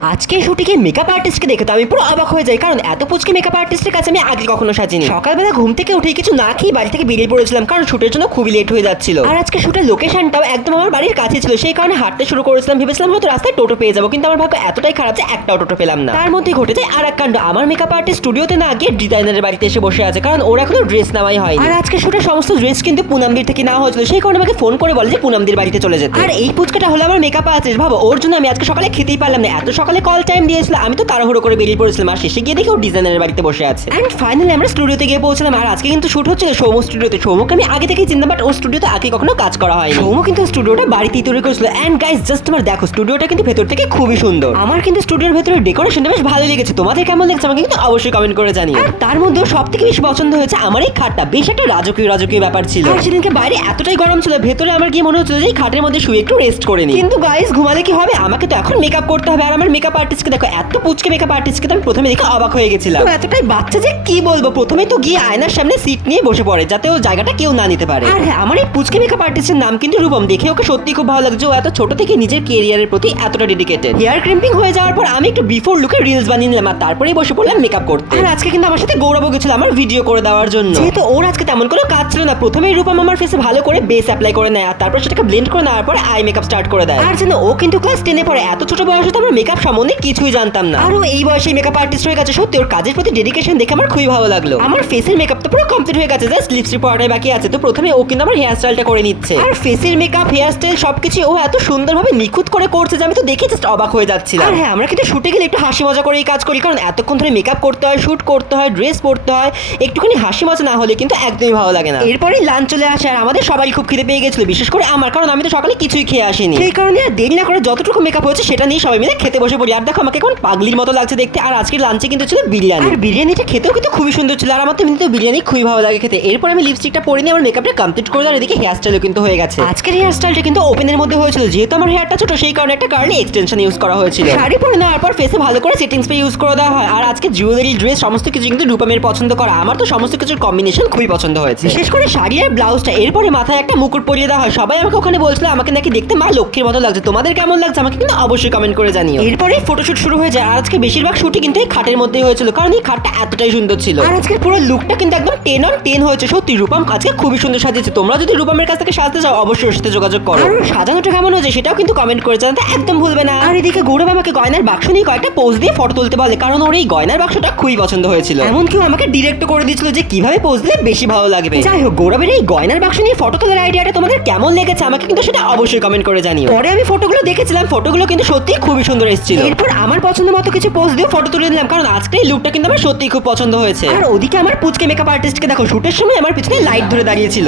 আজকে শুটিংয়ে মেকআপ আর্টিস্টকে দেখে তো আমি পুরো অবাক হয়ে যাই, কারণ এত পুচকে মেকআপ আর্টিস্টের কাছে আমি আগে কখনো সাজিনি। সকালবেলা ঘুম থেকে উঠে কিছু না খেয়ে বাড়ি থেকে বেরিয়ে পড়েছিলাম, কারণ শুটের জন্য খুবই লেট হয়ে যাচ্ছিল। আর আজকে শুটের লোকেশনটাও একদম আমার বাড়ির কাছে ছিল, সেই কারণে হাঁটতে শুরু করেছিলাম। ভেবেছিলাম হয়তো রাস্তায় টোটো পেয়ে যাবো, কিন্তু আমার ভাগ্য এতটাই খারাপ যে একটাও টোটো পেলাম না। তার মধ্যে ঘটে যায় আর এক কাণ্ড। আমার মেকআপ আর্টিস্ট স্টুডিওতে না গিয়ে ডিজাইনারের বাড়িতে এসে বসে আছে, কারণ ওর এখনো ড্রেস নেওয়াই হয়নি। আর আজকে শুটের সমস্ত ড্রেস কিন্তু পুনামদির থেকে নেওয়া হয়েছিল, সেই কারণে আমাকে ফোন করে বলে যে পুনামদির বাড়িতে চলে যেতে। আর এই পুচকাটা হলো আমার মেকআপ আর্টিস্ট। ভাবো, ওর জন্য আমি আজকে সকালে খেতেই পারলাম না। এত সকালে কল টাইম দিয়েছিল, আমি তো তাড়াহুড়ো করে বেরিয়ে পড়েছিলাম। আর শেষে গিয়ে দেখি ও ডিজাইনারের বাড়িতে বসে আছে। এন্ড ফাইনালি আমরা স্টুডিওতে গিয়ে পৌঁছলাম। আর আজকে কিন্তু শুট হচ্ছিল সৌম স্টুডিওতে। সৌমকে আমি আগে থেকেই চিনতাম, বাট ওর স্টুডিওতে আগে কখনো কাজ করা হয়নি। সৌম কিন্তু স্টুডিওটা বাড়িতেই তৈরি করেছিল। এন্ড গাইস, জাস্ট তোমার দেখো, স্টুডিওটা কিন্তু ভেতর থেকে খুবই সুন্দর। আমার কিন্তু স্টুডিওর ভেতরে ডেকোরেশনটা বেশ ভালো লেগেছে। তোমাদের কেমন লেগেছে আমাকে কিন্তু অবশ্যই কমেন্ট করে জানিও। আর তার মধ্যেও সবথেকে বেশি পছন্দ হয়েছে আমার এই খাটটা। বেশ একটা রাজকীয় ব্যাপার ছিল। আর সেদিনকে বাইরে এতটাই গরম ছিল, ভেতরে আমার গিয়ে মনে হচ্ছিল যে এই খাটের মধ্যে শুয়ে একটু রেস্ট করে নিই। কিন্তু গাইস, ঘুমালে কি হবে? আমাকে তো এখন মেকআপ করতে হবে। আর আমার মেকআপ আর্টিস্টকে দেখো, এত পুচকে মেকআপ আর্টিস্টকে তো আমি প্রথমে দেখে অবাক হয়ে গেছিলাম। এতটাই বাচ্চা যে কি বলবো। প্রথমে তো গিয়ে আয়নার সামনে সিট নিয়ে বসে পড়ে, যাতে ও জায়গাটা কেউ না নিতে পারে। আর হ্যাঁ, আমার এই পুচকে মেকআপ আর্টিস্টের নাম কিন্তু রূপম। দেখে ওকে সত্যি খুব ভালো লাগছে। ও এত ছোট থেকে নিজের ক্যারিয়ারের প্রতি এতটা ডেডিকেটেড। হেয়ার ক্রিম্পিং হয়ে যাওয়ার পর আমি একটু বিফোর লুকে রিলস বানিয়ে নিলাম, আর তারপরেই বসে পড়লাম মেকআপ করতে। আর আজকে কিন্তু আমার সাথে গৌরবও গেছিল আমার ভিডিও করে দেওয়ার জন্য। যেহেতু ওর আজকে তেমন কোনো কাজ ছিল না, প্রথমেই রূপম আমার ফেসে ভালো করে বেস অ্যাপ্লাই করে নেয়, আর তারপর সেটাকে ব্লেন্ড করে নেওয়ার পর আই মেকআপ স্টার্ট করে দেয়। আর যেন ও কিন্তু ক্লাস 10-এ পড়ে। এত ছোট বয়সে তো আমরা মেকআপ সম্বন্ধে কিছুই জানতাম না। আর ও এই বয়সে মেকআপ আর্টিস্ট হয়ে গেছে। সত্যি ওর কাজের প্রতি ডেডিকেশন দেখে আমার খুবই ভালো লাগলো। আমার ফেসের মেকআপ তো পুরো কমপ্লিট হয়ে গেছে, জাস্ট লিপস্টিক পরাটাই বাকি আছে। তো প্রথমে ও কিন্তু আমার হেয়ার স্টাইলটা করে নিচ্ছে। আর ফেসের মেকআপ, হেয়ার স্টাইল সবকিছু ও এত সুন্দরভাবে নিখুঁত করে করছে যে আমি তো দেখে জাস্ট অবাক হয়ে যাচ্ছিলাম। আর হ্যাঁ, আমরা কিন্তু শুটে গেলে একটু হাসি মজা করেই কাজ করি, কারণ এতক্ষণ ধরে মেকআপ করতে হয়, শুট করতে হয়, ড্রেস পরতে হয়। একটুখানি হাসি মজা না হলে কিন্তু একদমই ভালো লাগে না। এরপরেই লাঞ্চ চলে আসে, আর আমাদের সবাই খুব খিদে পেয়ে গেছিল, বিশেষ করে আমার, কারণ আমি তো সকালে কিছুই খেয়ে আসিনি। সেই কারণে আর দেরি না করে যতটুকু মেকআপ হয়েছে সেটা নিয়ে সবাই মিলে খেতে বসে পড়ি। আর দেখো, আমাকে কোন পাগলির মতো লাগছে দেখতে। আর আজকের লাঞ্চে কিন্তু ছিল বিরিয়ানি। আর বিরিয়ানিটা খেতেও কিন্তু খুবই সুন্দর ছিল। আর আমার তো এমনিতেও বিরিয়ানি খুবই ভালো লাগে খেতে। এরপর আমি লিপস্টিকটা পরে নিয়ে আমার মেকআপটা কমপ্লিট করে দেওয়ার এদিকে হেয়ার স্টাইলও কিন্তু হয়ে গেছে। আজকের হেয়ার স্টাইলটা কিন্তু ওপেনের মধ্যে হয়েছিল, যেহেতু আমার হেয়ারটা ছোট সেই কারণে একটা কার্লি এক্সটেনশন ইউজ করা হয়েছিল। শাড়ি পরে নেওয়ার পর ফেসে ভালো করে সেটিং স্প্রে ইউজ করে দেওয়া হয়। আর আজকে জুয়েলারি, ড্রেস সমস্ত কিছু কিন্তু রূপমের পছন্দ করা। আমার তো সমস্ত কিছুর কম্বিনেশন খুবই পছন্দ হয়েছে, বিশেষ করে শাড়ি আর ব্লাউজটা। এরপরে মাথায় একটা মুকুট পরিয়ে দেওয়া হয়। সবাই আমাকে ওখানে বলছিল আমাকে নাকি দেখতে মা লক্ষ্মীর মতো লাগছে। তোমাদের কেমন লাগছে আমাকে কিন্তু অবশ্যই কমেন্ট করে জানিও। এরপরে ফটোশুট শুরু হয়ে যায়। আর আজকে বেশিরভাগ শুটই কিন্তু এই খাটের মধ্যেই হয়েছিল, কারণ এই খাটটা এতটাই সুন্দর ছিল। আর আজকে পুরো লুকটা কিন্তু একদম 10 on 10 হয়েছে। সত্যি রূপম আজকে খুবই সুন্দর সাজিয়েছে। তোমরা যদি রূপমের কাছ থেকে সাজতে চাও অবশ্যই ওর সাথে যোগাযোগ করো। আর সাজানোটা কেমন হয়েছে সেটাও কিন্তু কমেন্ট করে জানাতে একদম ভুলবে না। আর এদিকে গৌরব আমাকে গয়নার বাক্স নিয়ে কয়েকটা পোজ দিয়ে ফটো তুলতে বলে, কারণ ওর এই গয়নার বাক্সটা খুবই পছন্দ হয়েছিল। এমনকি আমাকে ডিরেক্ট করে দিয়েছিল যে কিভাবে পোজ দিলে বেশি ভালো লাগবে। যাই হোক, গৌরবের এই গয়নার বাক্স নিয়ে ফটো তোলার আইডিয়াটা তোমাদের কেমন লেগেছে আমাকে কিন্তু সেটা অবশ্যই কমেন্ট করে জানিও। পরে আমি ফটোগুলো দেখেছিলাম, ফটোগুলো কিন্তু সত্যি খুবই সুন্দর এসেছিল। এরপর আমার পছন্দ মতো কিছু পোজ দিয়ে ফটো তুলে নিলাম, কারণ আজকে এই লুকটা কিন্তু আমার সত্যিই খুব পছন্দ হয়েছে। আর ওদিকে আমার পুচকে মেকআপ আর্টিস্টকে দেখো, শুটের সময় আমার পিছনে লাইট ধরে দাঁড়িয়েছিল।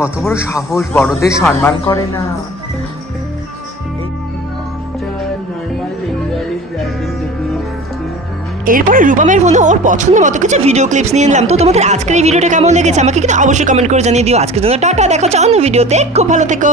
কত বড় সাহস, বড়দের সম্মান করে না। এরপরে রূপমের ফোনে ওর পছন্দ মতো কিছু ভিডিও ক্লিপস নিয়ে নিলাম। তো তোমাদের আজকের এই ভিডিওটা কেমন লেগেছে আমাকে কিন্তু অবশ্যই কমেন্ট করে জানিয়ে দিও। আজকের জন্য টাটা, দেখা হচ্ছে অন্য ভিডিওতে। খুব ভালো থেকো।